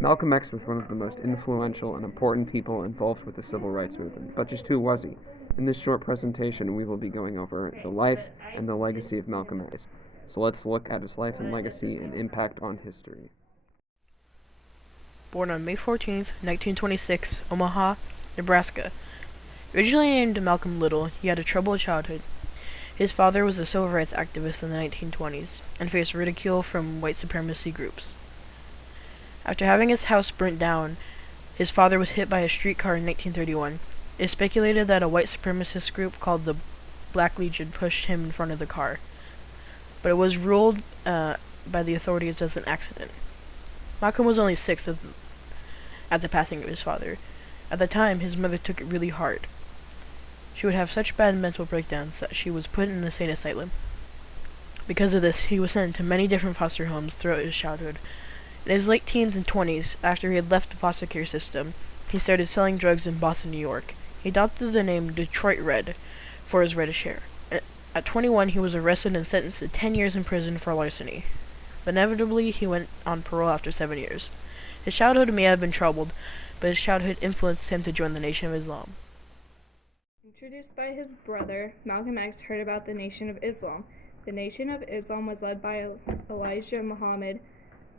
Malcolm X was one of the most influential and important people involved with the civil rights movement, but just who was he? In this short presentation, we will be going over the life and the legacy of Malcolm X. So let's look at his life and legacy and impact on history. Born on May 14, 1926, Omaha, Nebraska. Originally named Malcolm Little, he had a troubled childhood. His father was a civil rights activist in the 1920s and faced ridicule from white supremacy groups. After having his house burnt down, his father was hit by a streetcar in 1931. It is speculated that a white supremacist group called the Black Legion pushed him in front of the car, but it was ruled by the authorities as an accident. Malcolm was only 6 at the passing of his father. At the time, his mother took it really hard. She would have such bad mental breakdowns that she was put in an insane asylum. Because of this, he was sent to many different foster homes throughout his childhood. In his late teens and 20s, after he had left the foster care system, he started selling drugs in Boston, New York. He adopted the name Detroit Red for his reddish hair. At 21, he was arrested and sentenced to 10 years in prison for larceny. But inevitably, he went on parole after 7 years. His childhood may have been troubled, but his childhood influenced him to join the Nation of Islam. Introduced by his brother, Malcolm X heard about the Nation of Islam. The Nation of Islam was led by Elijah Muhammad.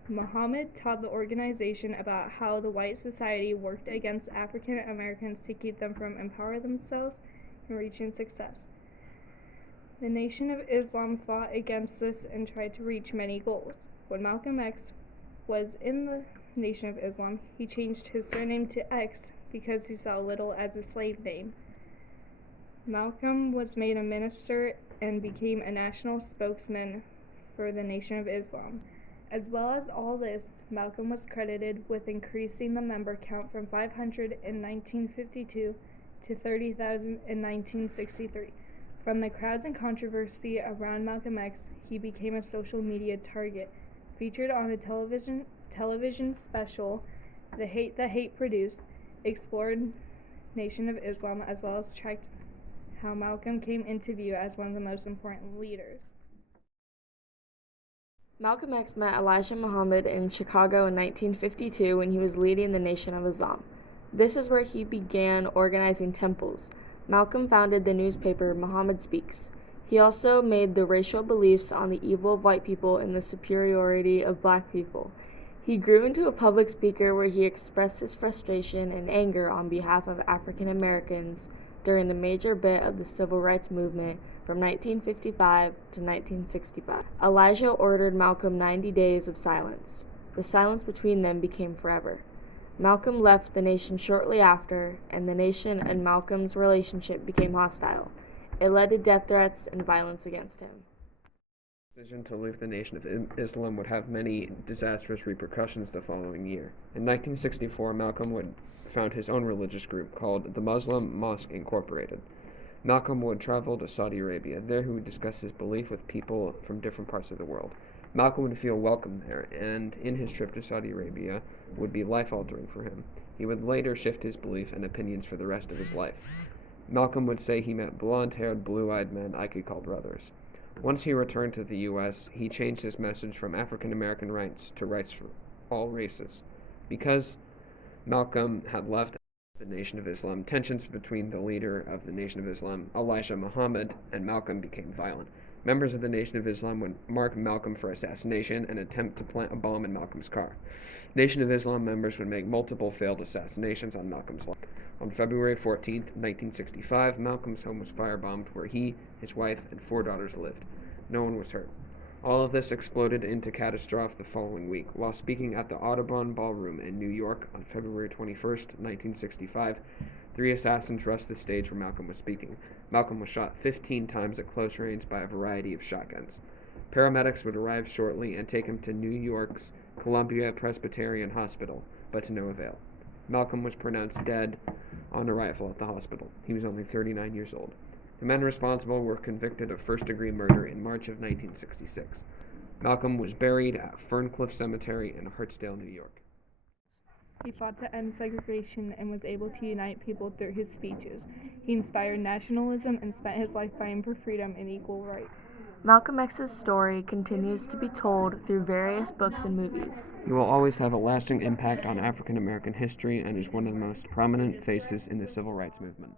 Muhammad taught the organization about how the white society worked against African Americans to keep them from empowering themselves and reaching success. The Nation of Islam fought against this and tried to reach many goals. When Malcolm X was in the Nation of Islam, he changed his surname to X because he saw Little as a slave name. Malcolm was made a minister and became a national spokesman for the Nation of Islam. As well as all this, Malcolm was credited with increasing the member count from 500 in 1952 to 30,000 in 1963. From the crowds and controversy around Malcolm X, he became a social media target. Featured on a television special, The Hate That Hate Produced, explored Nation of Islam as well as tracked how Malcolm came into view as one of the most important leaders. Malcolm X met Elijah Muhammad in Chicago in 1952 when he was leading the Nation of Islam. This is where he began organizing temples. Malcolm founded the newspaper Muhammad Speaks. He also made the racial beliefs on the evil of white people and the superiority of black people. He grew into a public speaker where he expressed his frustration and anger on behalf of African Americans during the major bit of the civil rights movement from 1955 to 1965. Elijah ordered Malcolm 90 days of silence. The silence between them became forever. Malcolm left the nation shortly after, and the nation and Malcolm's relationship became hostile. It led to death threats and violence against him. The decision to leave the Nation of Islam would have many disastrous repercussions the following year. In 1964, Malcolm would found his own religious group called the Muslim Mosque Incorporated. Malcolm would travel to Saudi Arabia. There he would discuss his belief with people from different parts of the world. Malcolm would feel welcome there, and in his trip to Saudi Arabia would be life-altering for him. He would later shift his belief and opinions for the rest of his life. Malcolm would say he met blonde-haired, blue-eyed men I could call brothers. Once he returned to the U.S., he changed his message from African American rights to rights for all races. Because Malcolm had left the Nation of Islam, tensions between the leader of the Nation of Islam, Elijah Muhammad, and Malcolm became violent. Members of the Nation of Islam would mark Malcolm for assassination and attempt to plant a bomb in Malcolm's car. Nation of Islam members would make multiple failed assassinations on Malcolm's life. On February 14, 1965, Malcolm's home was firebombed where he, his wife, and 4 daughters lived. No one was hurt. All of this exploded into catastrophe the following week. While speaking at the Audubon Ballroom in New York on February 21, 1965, 3 assassins rushed the stage where Malcolm was speaking. Malcolm was shot 15 times at close range by a variety of shotguns. Paramedics would arrive shortly and take him to New York's Columbia Presbyterian Hospital, but to no avail. Malcolm was pronounced dead on arrival at the hospital. He was only 39 years old. The men responsible were convicted of first-degree murder in March of 1966. Malcolm was buried at Ferncliff Cemetery in Hartsdale, New York. He fought to end segregation and was able to unite people through his speeches. He inspired nationalism and spent his life fighting for freedom and equal rights. Malcolm X's story continues to be told through various books and movies. He will always have a lasting impact on African American history and is one of the most prominent faces in the civil rights movement.